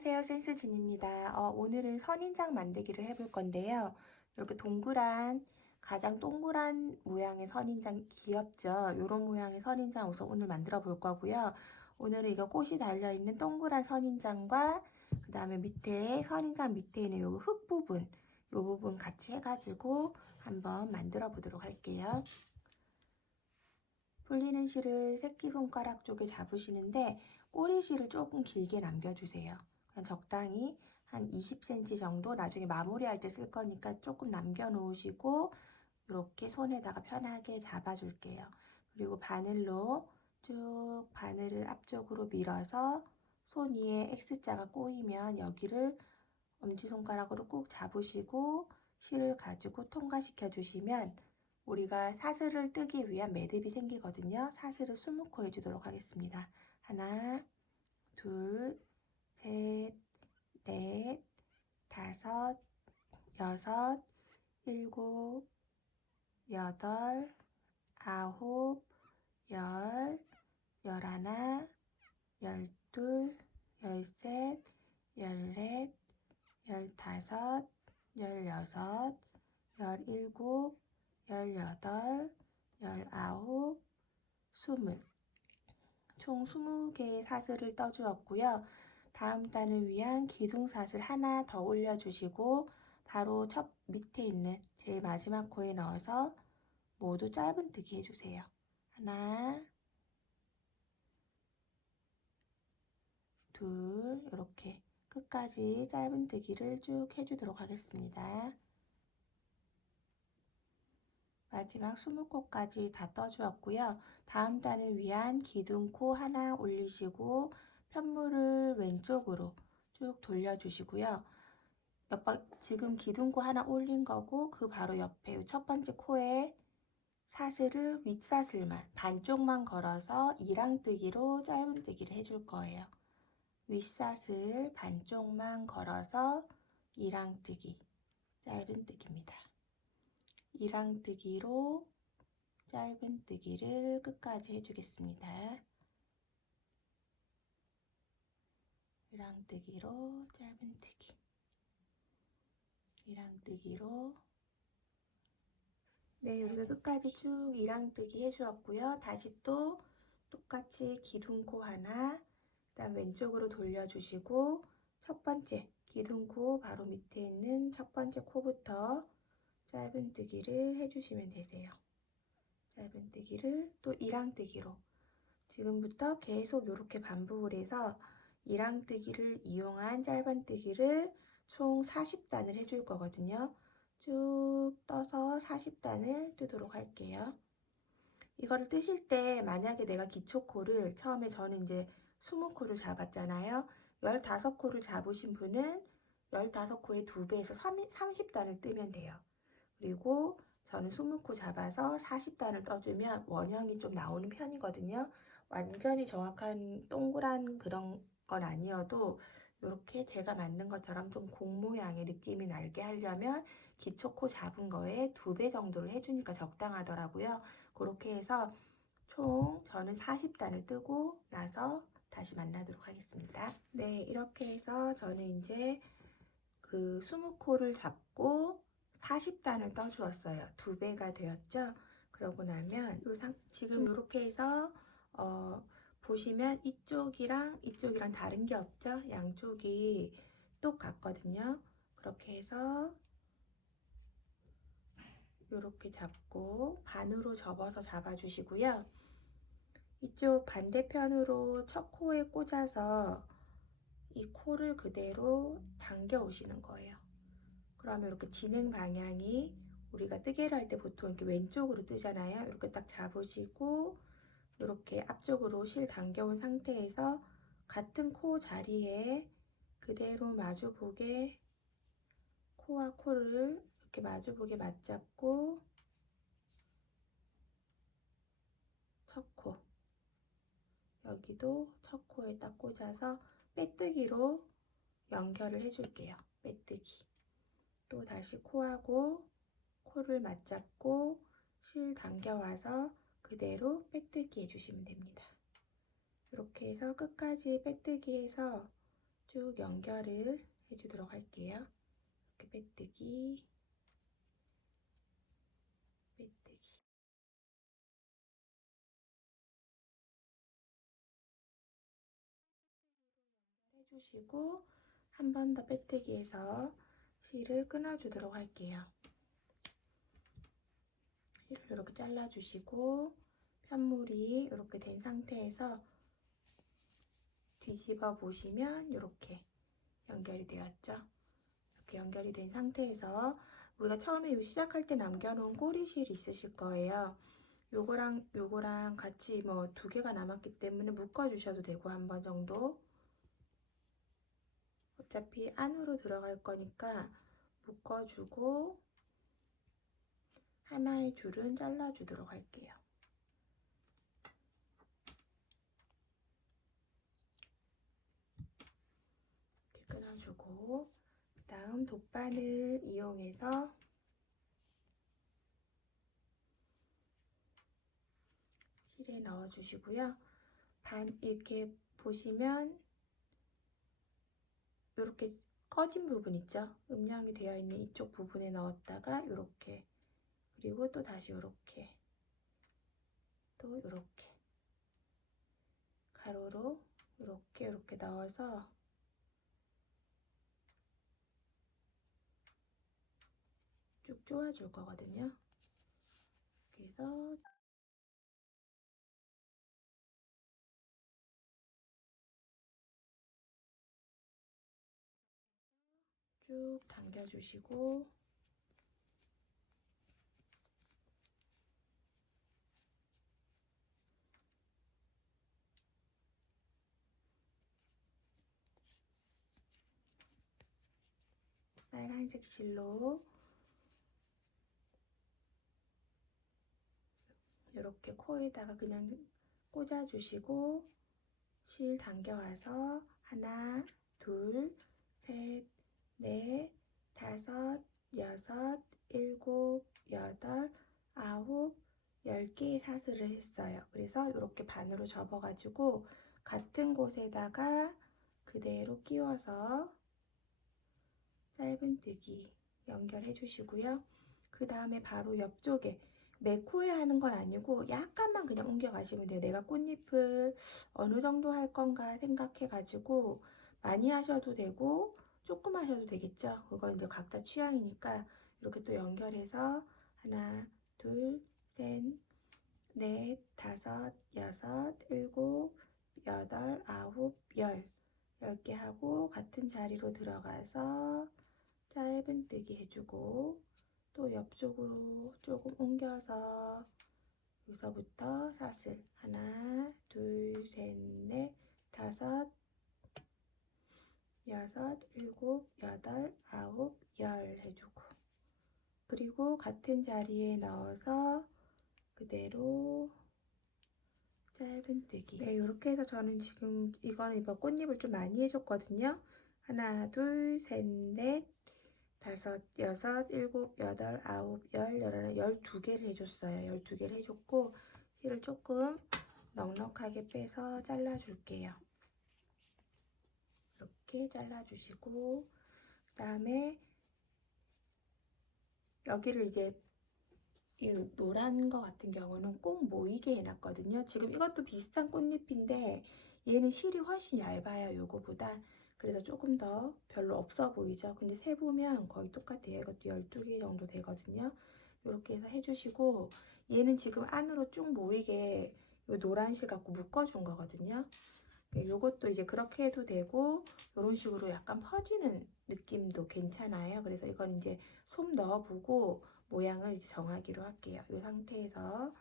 안녕하세요. 센스진입니다. 오늘은 선인장 만들기를 해볼 건데요. 이렇게 가장 동그란 모양의 선인장 귀엽죠? 이런 모양의 선인장 우선 오늘 만들어 볼 거고요. 오늘은 이거 꽃이 달려있는 동그란 선인장과 그 다음에 선인장 밑에 있는 요 흙 부분, 요 부분 같이 해가지고 한번 만들어 보도록 할게요. 풀리는 실을 새끼손가락 쪽에 잡으시는데 꼬리실을 조금 길게 남겨주세요. 그냥 적당히 한 20cm 정도 나중에 마무리할 때 쓸 거니까 조금 남겨놓으시고 이렇게 손에다가 편하게 잡아줄게요. 그리고 바늘로 쭉 바늘을 앞쪽으로 밀어서 손 위에 X자가 꼬이면 여기를 엄지손가락으로 꾹 잡으시고 실을 가지고 통과시켜 주시면 우리가 사슬을 뜨기 위한 매듭이 생기거든요. 사슬을 20코 해주도록 하겠습니다. 하나, 둘, 셋, 넷, 다섯, 여섯, 일곱, 여덟, 아홉, 열, 열하나, 열둘, 열셋, 열넷, 열다섯, 열여섯, 열일곱, 열여덟, 열아홉, 스물. 총 20개의 사슬을 떠주었고요. 다음 단을 위한 기둥사슬 하나 더 올려주시고 바로 첫 밑에 있는 제일 마지막 코에 넣어서 모두 짧은뜨기 해주세요. 하나, 둘, 이렇게 끝까지 짧은뜨기를 쭉 해주도록 하겠습니다. 마지막 20코까지 다 떠주었고요. 다음 단을 위한 기둥코 하나 올리시고 편물을 왼쪽으로 쭉 돌려주시고요. 지금 기둥코 하나 올린 거고 그 바로 옆에 첫 번째 코에 사슬을 윗사슬만 반쪽만 걸어서 이랑뜨기로 짧은뜨기를 해줄 거예요. 윗사슬 반쪽만 걸어서 이랑뜨기, 짧은뜨기입니다. 이랑뜨기로 짧은뜨기를 끝까지 해주겠습니다. 이랑뜨기로 짧은뜨기, 이랑뜨기로. 네, 여기서 끝까지 쭉 이랑뜨기 해주었고요. 다시 또 똑같이 기둥코 하나, 그다음 왼쪽으로 돌려주시고 첫 번째 기둥코 바로 밑에 있는 첫 번째 코부터 짧은뜨기를 해주시면 되세요. 짧은뜨기를 또 이랑뜨기로 지금부터 계속 이렇게 반복을 해서 이랑뜨기를 이용한 짧은뜨기를 총 40단을 해줄 거거든요. 쭉 떠서 40단을 뜨도록 할게요. 이거를 뜨실 때 만약에 내가 기초코를 처음에 저는 이제 20코를 잡았잖아요. 15코를 잡으신 분은 15코의 2배에서 30단을 뜨면 돼요. 그리고 저는 20코 잡아서 40단을 떠주면 원형이 좀 나오는 편이거든요. 완전히 정확한 동그란 그런 건 아니어도 이렇게 제가 만든 것처럼 좀 공 모양의 느낌이 나게 하려면 기초코 잡은 거에 2배 정도를 해주니까 적당하더라고요. 그렇게 해서 총 저는 40단을 뜨고 나서 다시 만나도록 하겠습니다. 네, 이렇게 해서 저는 이제 그 20코를 잡고 40단을 떠주었어요. 2배가 되었죠? 그러고 나면 지금 이렇게 해서 보시면 이쪽이랑 다른 게 없죠? 양쪽이 똑같거든요. 그렇게 해서 이렇게 잡고 반으로 접어서 잡아주시고요. 이쪽 반대편으로 첫 코에 꽂아서 이 코를 그대로 당겨 오시는 거예요. 그러면 이렇게 지능 방향이 우리가 뜨개를 할 때 보통 이렇게 왼쪽으로 뜨잖아요. 이렇게 딱 잡으시고 이렇게 앞쪽으로 실 당겨온 상태에서 같은 코 자리에 그대로 마주보게 코와 코를 이렇게 마주보게 맞잡고 첫 코, 여기도 첫 코에 딱 꽂아서 빼뜨기로 연결을 해줄게요. 빼뜨기. 또 다시 코하고 코를 맞잡고 실 당겨와서 그대로 빼뜨기 해주시면 됩니다. 이렇게 해서 끝까지 빼뜨기 해서 쭉 연결을 해주도록 할게요. 이렇게 빼뜨기, 빼뜨기. 해주시고 한 번 더 빼뜨기해서 실을 끊어주도록 할게요. 실을 이렇게 잘라주시고 편물이 이렇게 된 상태에서 뒤집어 보시면 이렇게 연결이 되었죠. 이렇게 연결이 된 상태에서 우리가 처음에 시작할 때 남겨놓은 꼬리실 있으실 거예요. 요거랑 같이 뭐 2개가 남았기 때문에 묶어주셔도 되고 한 번 정도. 어차피 안으로 들어갈 거니까 묶어주고 하나의 줄은 잘라주도록 할게요. 이렇게 끊어주고 다음 돗바늘 이용해서 실에 넣어주시고요. 이렇게 보시면 이렇게 꺼진 부분 있죠? 음영이 되어 있는 이쪽 부분에 넣었다가 이렇게, 그리고 또 다시 이렇게, 또 이렇게 가로로 이렇게 넣어서 쭉 조아줄 거거든요. 그래서 쭉 당겨주시고 빨간색 실로 이렇게 코에다가 그냥 꽂아주시고 실 당겨와서 하나, 둘, 셋, 넷, 다섯, 여섯, 일곱, 여덟, 아홉, 10개의 사슬을 했어요. 그래서 이렇게 반으로 접어가지고 같은 곳에다가 그대로 끼워서 짧은뜨기 연결해 주시고요. 그 다음에 바로 옆쪽에 매코에 하는 건 아니고 약간만 그냥 옮겨 가시면 돼요. 내가 꽃잎을 어느 정도 할 건가 생각해 가지고 많이 하셔도 되고 조금 하셔도 되겠죠. 그건 이제 각자 취향이니까 이렇게 또 연결해서 하나, 둘, 셋, 넷, 다섯, 여섯, 일곱, 여덟, 아홉, 10개 하고 같은 자리로 들어가서 짧은뜨기 해주고 또 옆쪽으로 조금 옮겨서 여기서부터 사슬 하나, 둘, 셋, 넷, 다섯, 여섯, 일곱, 여덟, 아홉, 10 해주고 그리고 같은 자리에 넣어서 그대로 짧은뜨기. 네, 이렇게 해서 저는 지금 이거는 이번 꽃잎을 좀 많이 해줬거든요. 하나, 둘, 셋, 넷, 다섯, 여섯, 일곱, 여덟, 아홉, 12개를 해줬어요. 12개를 해줬고 실을 조금 넉넉하게 빼서 잘라줄게요. 이렇게 잘라주시고 그 다음에 여기를 이제 이 노란 거 같은 경우는 꼭 모이게 해놨거든요. 지금 이것도 비슷한 꽃잎인데 얘는 실이 훨씬 얇아요. 요거보다. 그래서 조금 더 별로 없어 보이죠. 근데 세보면 거의 똑같아요. 이것도 12개 정도 되거든요. 이렇게 해서 해주시고 얘는 지금 안으로 쭉 모이게 요 노란 실 갖고 묶어준 거거든요. 요것도 이제 그렇게 해도 되고 이런 식으로 약간 퍼지는 느낌도 괜찮아요. 그래서 이건 이제 솜 넣어보고 모양을 이제 정하기로 할게요. 이 상태에서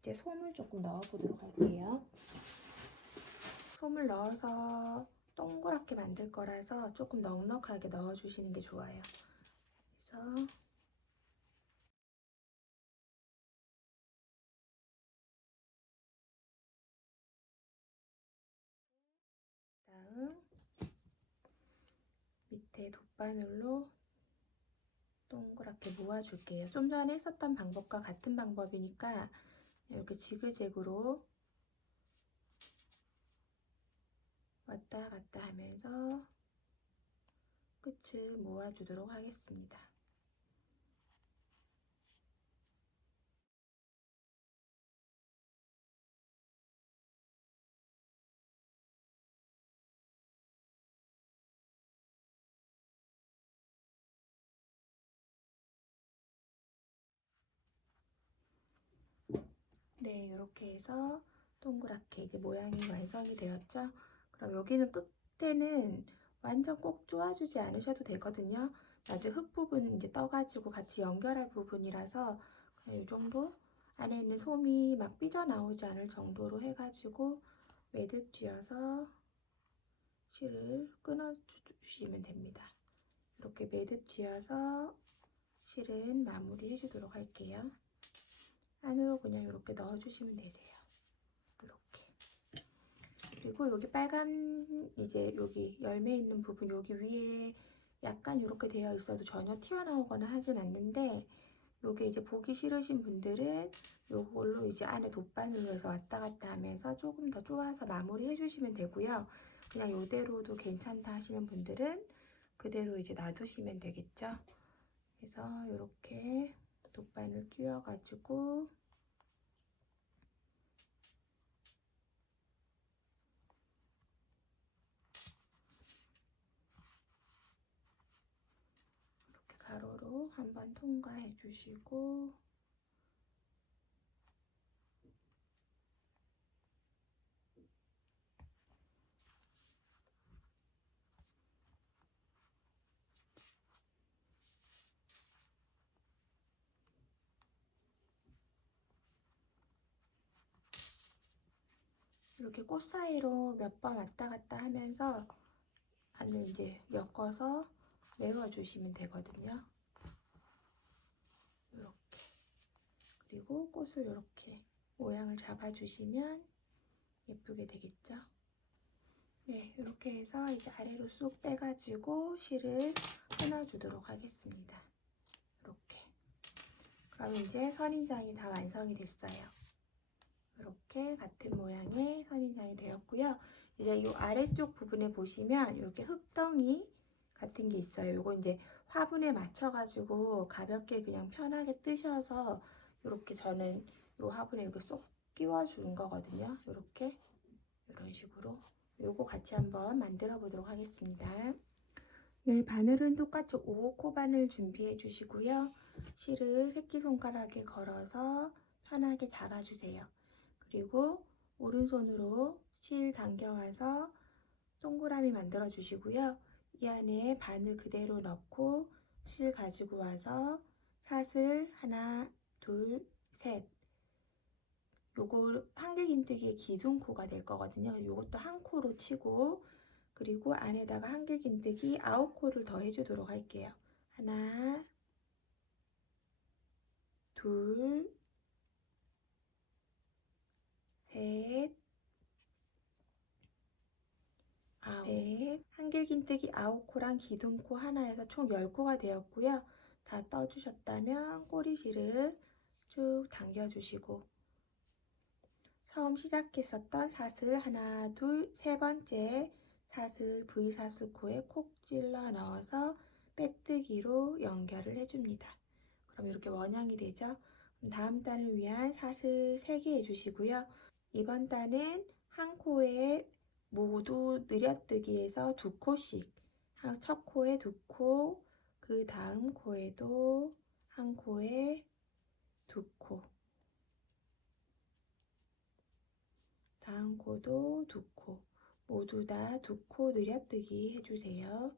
이제 솜을 조금 넣어보도록 할게요. 솜을 넣어서 동그랗게 만들 거라서 조금 넉넉하게 넣어주시는 게 좋아요. 그래서 다음 밑에 돗바늘로 동그랗게 모아줄게요. 좀 전에 했었던 방법과 같은 방법이니까 이렇게 지그재그로 왔다 갔다 하면서 우측 모아주도록 하겠습니다. 네, 이렇게 해서 동그랗게 이제 모양이 완성이 되었죠. 그럼 여기는 끝에는 완전 꼭 쪼아주지 않으셔도 되거든요. 나중에 흙 부분 이제 떠가지고 같이 연결할 부분이라서 그냥 이 정도 안에 있는 솜이 막 삐져나오지 않을 정도로 해가지고 매듭 쥐어서 실을 끊어주시면 됩니다. 이렇게 매듭 쥐어서 실은 마무리 해주도록 할게요. 안으로 그냥 이렇게 넣어주시면 되세요. 이렇게. 그리고 여기 빨간 이제 여기 열매 있는 부분 여기 위에 약간 이렇게 되어 있어도 전혀 튀어나오거나 하진 않는데 요게 이제 보기 싫으신 분들은 요걸로 이제 안에 돗바늘로 해서 왔다 갔다 하면서 조금 더 쪼아서 마무리 해주시면 되고요. 그냥 요대로도 괜찮다 하시는 분들은 그대로 이제 놔두시면 되겠죠. 그래서 이렇게 돗바늘 끼워가지고 이렇게 가로로 한번 통과해 주시고 이렇게 꽃 사이로 몇 번 왔다 갔다 하면서 안을 이제 엮어서 메워주시면 되거든요. 이렇게. 그리고 꽃을 이렇게 모양을 잡아주시면 예쁘게 되겠죠? 네, 이렇게 해서 이제 아래로 쑥 빼가지고 실을 끊어주도록 하겠습니다. 이렇게. 그럼 이제 선인장이 다 완성이 됐어요. 이렇게 같은 모양의 선인장이 되었고요. 이제 이 아래쪽 부분에 보시면 이렇게 흙덩이 같은 게 있어요. 요거 이제 화분에 맞춰가지고 가볍게 그냥 편하게 뜨셔서 이렇게 저는 이 화분에 이렇게 쏙 끼워주는 거거든요. 이렇게 이런 식으로 요거 같이 한번 만들어 보도록 하겠습니다. 네, 바늘은 똑같이 5코 바늘 준비해 주시고요. 실을 새끼손가락에 걸어서 편하게 잡아주세요. 그리고 오른손으로 실 당겨와서 동그라미 만들어 주시고요. 이 안에 바늘 그대로 넣고 실 가지고 와서 사슬 하나, 둘, 셋. 요거 한길긴뜨기의 기둥코가 될 거거든요. 요것도 한 코로 치고 그리고 안에다가 한길긴뜨기 9코를 더 해주도록 할게요. 하나, 둘, 셋, 아홉. 한길긴뜨기 9코랑 기둥코 하나에서 총 10코가 되었고요. 다 떠주셨다면 꼬리실을 쭉 당겨주시고 처음 시작했었던 사슬 하나, 둘, 세 번째 사슬 V사슬코에 콕 찔러 넣어서 빼뜨기로 연결을 해줍니다. 그럼 이렇게 원형이 되죠. 다음 단을 위한 사슬 3개 해주시고요. 이번 단은 한 코에 모두 느려뜨기에서 2코씩 첫 코에 2코, 그 다음 코에도 한 코에 2코, 다음 코도 2코, 모두 다 2코 느려뜨기 해주세요.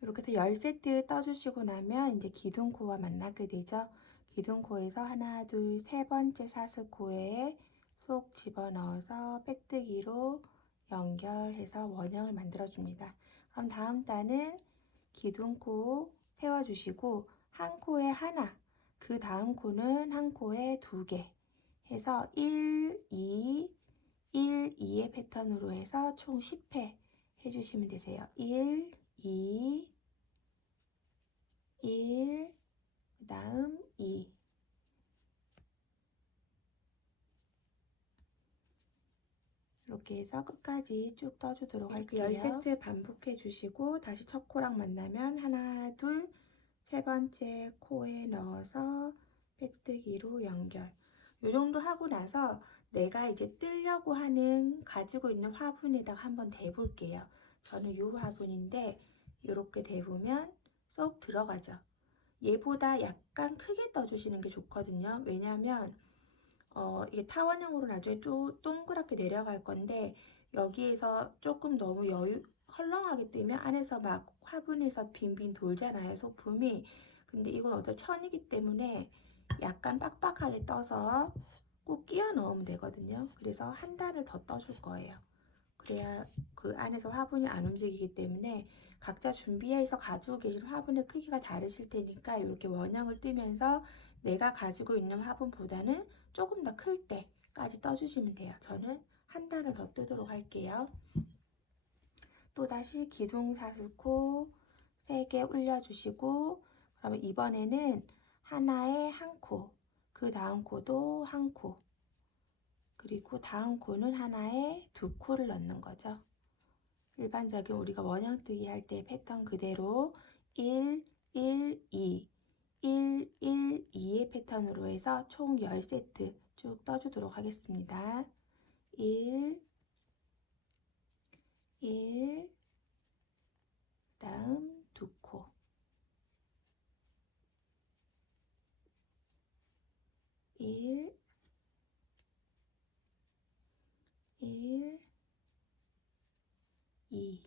이렇게 해서 10세트 떠주시고 나면 이제 기둥코와 만나게 되죠. 기둥코에서 하나, 둘, 세 번째 사슬코에 쏙 집어넣어서 빼뜨기로 연결해서 원형을 만들어줍니다. 그럼 다음 단은 기둥코 세워주시고 한 코에 하나, 그 다음 코는 한 코에 2개 해서 1, 2, 1, 2의 패턴으로 해서 총 10회 해주시면 되세요. 1, 2, 1, 그 다음 2. 이렇게 해서 끝까지 쭉 떠주도록 할게요. 10세트 반복해 주시고 다시 첫 코랑 만나면 하나, 둘, 세 번째 코에 넣어서 빼뜨기로 연결. 이 정도 하고 나서 내가 이제 뜨려고 하는 가지고 있는 화분에다가 한번 대볼게요. 저는 이 화분인데 이렇게 대보면 쏙 들어가죠. 얘보다 약간 크게 떠주시는 게 좋거든요. 왜냐하면 이게 타원형으로 나중에 좀 동그랗게 내려갈 건데 여기에서 조금 너무 헐렁하게 뜨면 안에서 막 화분에서 빙빙 돌잖아요, 소품이. 근데 이건 어차피 천이기 때문에 약간 빡빡하게 떠서 꼭 끼워 넣으면 되거든요. 그래서 한 단을 더 떠줄 거예요. 그래야 그 안에서 화분이 안 움직이기 때문에 각자 준비해서 가지고 계신 화분의 크기가 다르실 테니까 이렇게 원형을 뜨면서 내가 가지고 있는 화분보다는 조금 더 클 때까지 떠주시면 돼요. 저는 한 단을 더 뜨도록 할게요. 또다시 기둥사슬코 3개 올려주시고 그러면 이번에는 하나에 한 코, 그 다음 코도 한 코, 그리고 다음 코는 하나에 2코를 넣는 거죠. 일반적인 우리가 원형뜨기 할 때 패턴 그대로 1, 1, 2, 1, 1, 2의 패턴으로 해서 총 10세트 쭉 떠주도록 하겠습니다. 1, 1, 다음 2코, 1, 1, 2.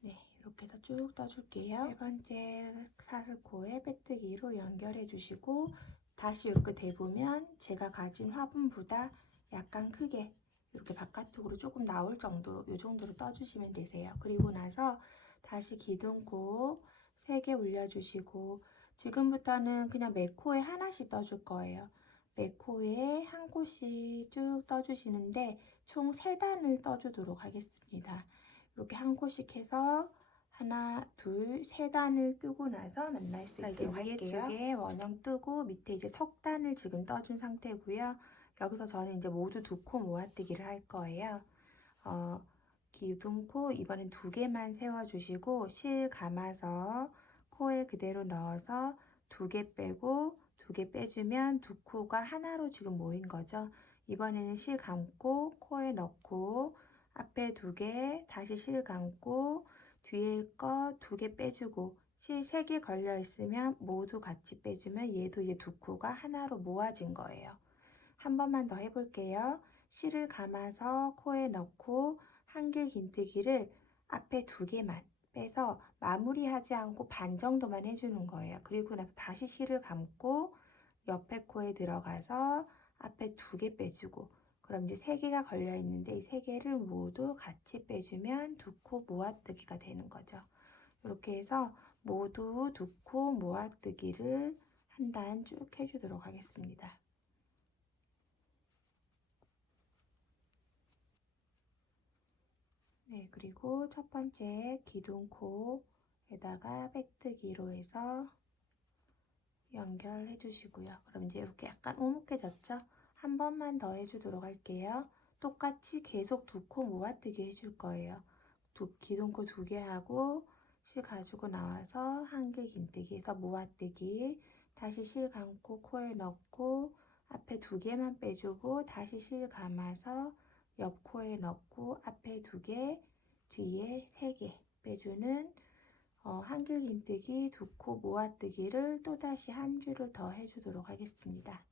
네, 이렇게 해서 쭉 떠줄게요. 세 번째 사슬코에 빼뜨기로 연결해 주시고 다시 이렇게 대보면 제가 가진 화분보다 약간 크게 이렇게 바깥쪽으로 조금 나올 정도로 이 정도로 떠주시면 되세요. 그리고 나서 다시 기둥코 3개 올려주시고 지금부터는 그냥 매 코에 하나씩 떠줄 거예요. 매 코에 한 코씩 쭉 떠주시는데 총 3단을 떠주도록 하겠습니다. 이렇게 한 코씩 해서 하나, 둘, 3단을 뜨고 나서 만날 수 있도록 할게요. 위에 쪽에 원형 뜨고 밑에 이제 석단을 지금 떠준 상태고요. 여기서 저는 이제 모두 2코 모아뜨기를 할 거예요. 기둥코 이번엔 2개만 세워주시고 실 감아서 코에 그대로 넣어서 2개 빼고 2개 빼주면 2코가 하나로 지금 모인 거죠. 이번에는 실 감고 코에 넣고 앞에 2개 다시 실 감고 뒤에 거 2개 빼주고 실 3개 걸려 있으면 모두 같이 빼주면 얘도 이제 2코가 하나로 모아진 거예요. 한 번만 더 해볼게요. 실을 감아서 코에 넣고 한길 긴뜨기를 앞에 2개만 빼서 마무리하지 않고 반 정도만 해주는 거예요. 그리고 나서 다시 실을 감고 옆에 코에 들어가서 앞에 2개 빼주고 그럼 이제 3개가 걸려 있는데 이 3개를 모두 같이 빼주면 2코 모아뜨기가 되는 거죠. 이렇게 해서 모두 2코 모아뜨기를 한 단 쭉 해주도록 하겠습니다. 네, 그리고 첫 번째 기둥코에다가 빼뜨기로 해서 연결해 주시고요. 그럼 이제 이렇게 약간 오목해졌죠? 한 번만 더 해주도록 할게요. 똑같이 계속 2코 모아뜨기 해줄 거예요. 기둥코 2개 하고 실 가지고 나와서 한길 긴뜨기에서 모아뜨기 다시 실 감고 코에 넣고 앞에 2개만 빼주고 다시 실 감아서 옆 코에 넣고 앞에 2개 뒤에 3개 빼주는 한길 긴뜨기 2코 모아뜨기를 또다시 한 줄을 더 해주도록 하겠습니다.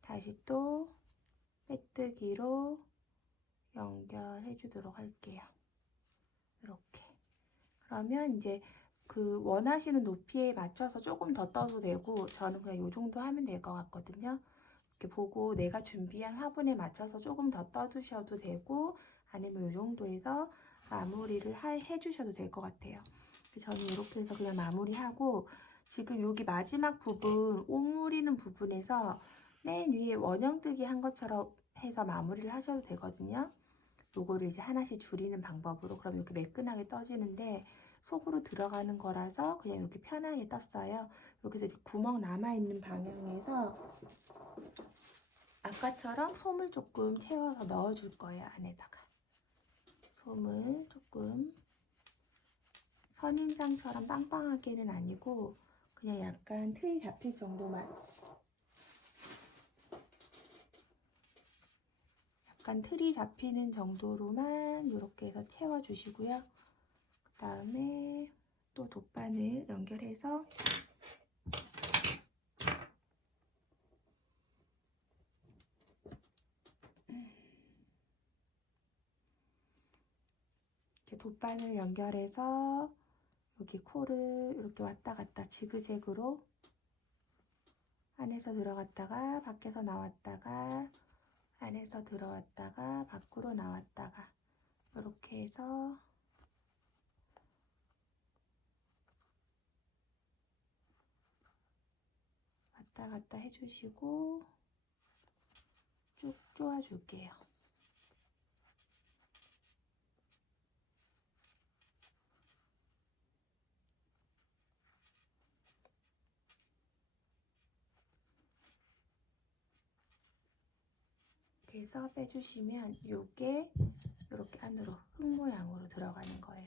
다시 또 빼뜨기로 연결해 주도록 할게요. 이렇게. 그러면 이제 그 원하시는 높이에 맞춰서 조금 더 떠도 되고 저는 그냥 이 정도 하면 될 것 같거든요. 이렇게 보고 내가 준비한 화분에 맞춰서 조금 더 떠주셔도 되고 아니면 이 정도에서 마무리를 해주셔도 될 것 같아요. 저는 이렇게 해서 그냥 마무리하고 지금 여기 마지막 부분 오므리는 부분에서 맨 위에 원형뜨기 한 것처럼 해서 마무리를 하셔도 되거든요. 요거를 이제 하나씩 줄이는 방법으로 그럼 이렇게 매끈하게 떠지는데 속으로 들어가는 거라서 그냥 이렇게 편하게 떴어요. 이렇게 해서 이제 구멍 남아있는 방향에서 아까처럼 솜을 조금 채워서 넣어줄 거예요. 안에다가 솜을 조금 선인장처럼 빵빵하게는 아니고 그냥 약간 틀이 잡힐 정도만, 약간 틀이 잡히는 정도로만 이렇게 해서 채워주시고요. 그 다음에 또 돗바늘 연결해서 이렇게 돗바늘 연결해서 여기 코를 이렇게 왔다 갔다 지그재그로 안에서 들어갔다가 밖에서 나왔다가 안에서 들어왔다가 밖으로 나왔다가 이렇게 해서 왔다 갔다 해주시고 쭉 쪼아줄게요. 이렇게 해서 빼주시면 요게 이렇게 안으로 흙 모양으로 들어가는 거예요.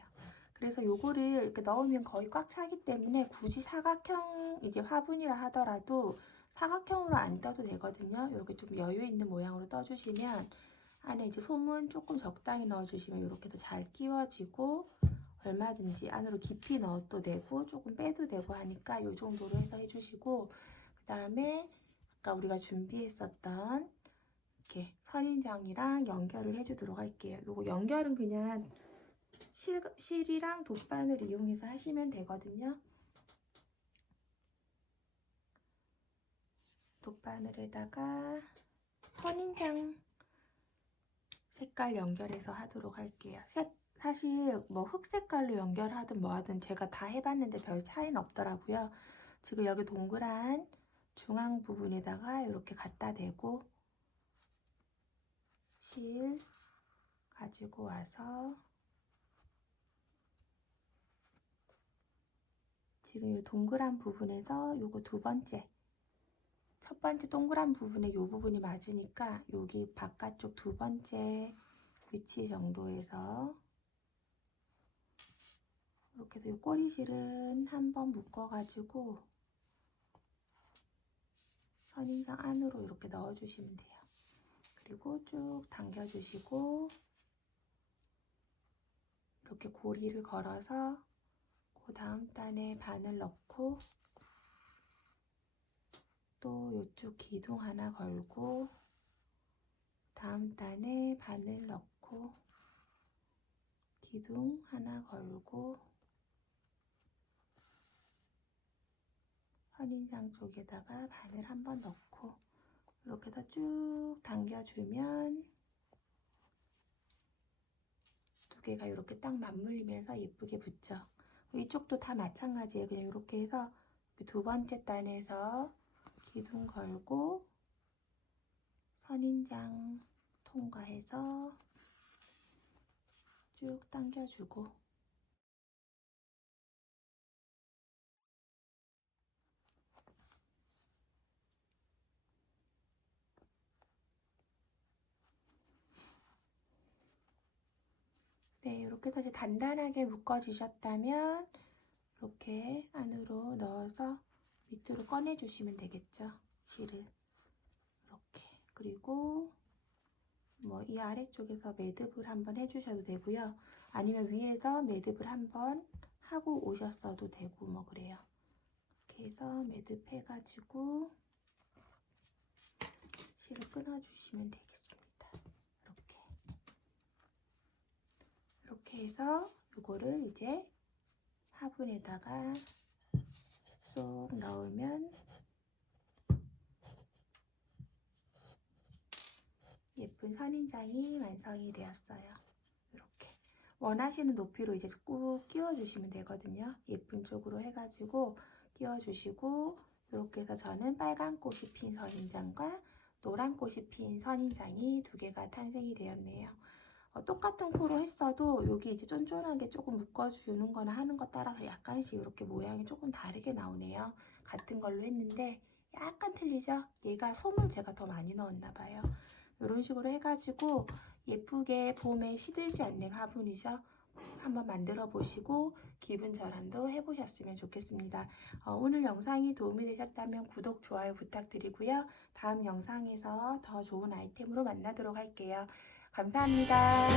그래서 요거를 이렇게 넣으면 거의 꽉 차기 때문에 굳이 사각형, 이게 화분이라 하더라도 사각형으로 안 떠도 되거든요. 이렇게 좀 여유 있는 모양으로 떠주시면 안에 이제 솜은 조금 적당히 넣어주시면 이렇게 해서 잘 끼워지고 얼마든지 안으로 깊이 넣어도 되고 조금 빼도 되고 하니까 이 정도로 해서 해주시고, 그 다음에 아까 우리가 준비했었던 이렇게 선인장이랑 연결을 해주도록 할게요. 요거 연결은 그냥 실이랑 돗바늘 이용해서 하시면 되거든요. 돗바늘에다가 선인장 색깔 연결해서 하도록 할게요. 사실 뭐 흑 색깔로 연결하든 뭐 하든 제가 다 해봤는데 별 차이는 없더라고요. 지금 여기 동그란 중앙 부분에다가 이렇게 갖다 대고 실 가지고 와서 지금 이 동그란 부분에서 요거 두 번째, 첫 번째 동그란 부분에 이 부분이 맞으니까 여기 바깥쪽 두 번째 위치 정도에서 이렇게 해서 이 꼬리실은 한번 묶어가지고 선인장 안으로 이렇게 넣어주시면 돼요. 그리고 쭉 당겨주시고 이렇게 고리를 걸어서 그 다음 단에 바늘 넣고 또 이쪽 기둥 하나 걸고 다음 단에 바늘 넣고 기둥 하나 걸고 선인장 쪽에다가 바늘 한번 넣고 이렇게 해서 쭉 당겨주면 두 개가 이렇게 딱 맞물리면서 예쁘게 붙죠. 이쪽도 다 마찬가지예요. 그냥 이렇게 해서 두 번째 단에서 기둥 걸고 선인장 통과해서 쭉 당겨주고 네, 이렇게 해서 이제 단단하게 묶어주셨다면 이렇게 안으로 넣어서 밑으로 꺼내주시면 되겠죠. 실을 이렇게. 그리고 뭐 이 아래쪽에서 매듭을 한번 해주셔도 되고요. 아니면 위에서 매듭을 한번 하고 오셨어도 되고 뭐 그래요. 이렇게 해서 매듭해가지고 실을 끊어주시면 되겠습니다. 이렇게 해서 이거를 이제 화분에다가 쏙 넣으면 예쁜 선인장이 완성이 되었어요. 이렇게 원하시는 높이로 이제 꾹 끼워주시면 되거든요. 예쁜 쪽으로 해가지고 끼워주시고 이렇게 해서 저는 빨간 꽃이 핀 선인장과 노란 꽃이 핀 선인장이 두 개가 탄생이 되었네요. 똑같은 코로 했어도 여기 이제 쫀쫀하게 조금 묶어주는 거나 하는 것 따라서 약간씩 이렇게 모양이 조금 다르게 나오네요. 같은 걸로 했는데 약간 틀리죠? 얘가 솜을 제가 더 많이 넣었나 봐요. 이런 식으로 해가지고 예쁘게 봄에 시들지 않는 화분이죠. 한번 만들어 보시고 기분 전환도 해보셨으면 좋겠습니다. 오늘 영상이 도움이 되셨다면 구독, 좋아요 부탁드리고요. 다음 영상에서 더 좋은 아이템으로 만나도록 할게요. 감사합니다.